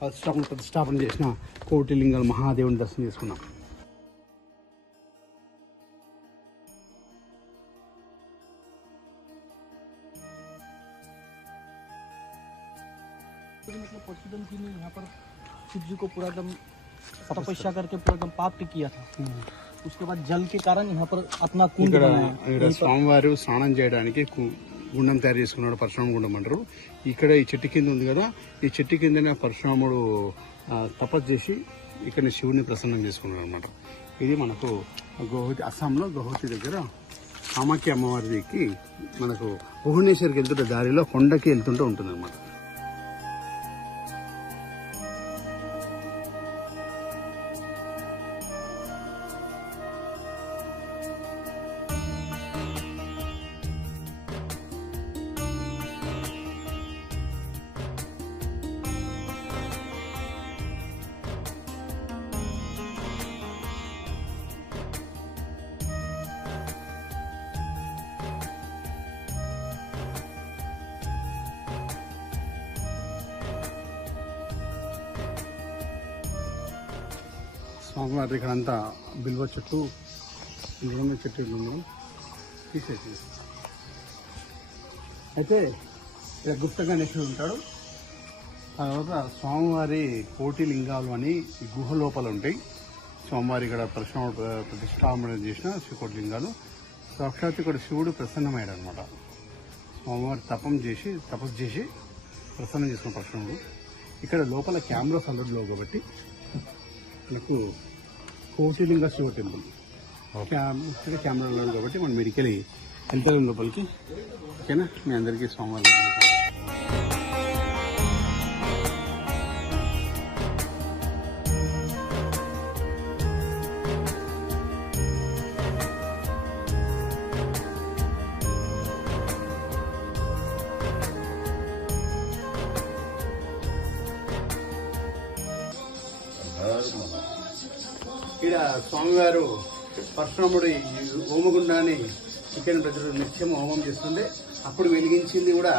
ప్రతిష్టాపన చేసిన కోటిలింగాల మహాదేవుని దర్శనం చేసుకున్నాం. मतलब परशुराम जी ने यहाँ पर शिव जी को पूरा एकदम तपस्या करके पूरा एकदम पाप किया था. उसके बाद जल के कारण यहाँ पर अपना कुंड बनाया. ఇక్కడ స్వామివారు స్నానం చేయడానికి గుండం తయారు చేసుకున్నాడు, పరశురామ గుండం అంటారు. ఇక్కడ ఈ చెట్టు కింద ఉంది కదా, ఈ చెట్టు కిందనే పరశురాముడు తపస్సు చేసి ఇక్కడ శివుని ప్రసన్నం చేసుకున్నాడు అనమాట. ఇది మనకు గౌహతి, అస్సాంలో గౌహతి దగ్గర కామాఖ్య అమ్మవారికి మనకు భువనేశ్వర్కి వెళ్తుంటే దారిలో కొండకి వెళ్తుంటే ఉంటుంది అనమాట. స్వామివారి ఇక్కడ అంతా బిల్వ చెట్టు, బిల్వ చెట్టు తీసేసి అయితే ఇక్కడ గుప్త గణేశుడు ఉంటాడు. తర్వాత స్వామివారి కోటి లింగాలు అని ఈ గుహ లోపల ఉంటాయి. స్వామివారి ఇక్కడ ప్రతిష్టాపన చేసిన కోటి లింగాలు. సాక్షాత్ ఇక్కడ శివుడు ప్రసన్నమయ్యాడు అనమాట. స్వామివారి తపస్సు చేసి ప్రసన్నం చేసుకున్న పరశురాముడు. ఇక్కడ లోపల కెమెరాస్ అల్లుడులో కాబట్టి మనకు కోటిలింగ శివ టెంపుల్ ఇక్కడ కెమెరా లేదు కాబట్టి మనం మెడికల్ వెళ్తాం లోపలికి. ఓకేనా, మీ అందరికీ స్వామివారి ఇక్కడ స్వామివారు పరశురాముడు హోమగుండాన్ని ఇక్కడ ప్రజలు నిత్యం హోమం చేస్తుండే అప్పుడు వెలిగించింది కూడా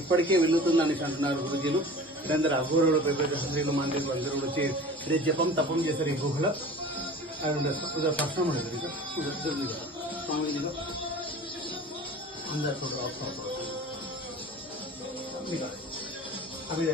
ఇప్పటికే వెలుగుతుందని అంటున్నారు గురుజీలు. ఇదందరూ అఘోరుడు పెద్ద స్త్రీలు మందిరు అందరూ వచ్చి ఇదే జపం తపం చేస్తారు ఈ గుహలో. అది పరశురాముడు స్వామిజీలో అందరు అవి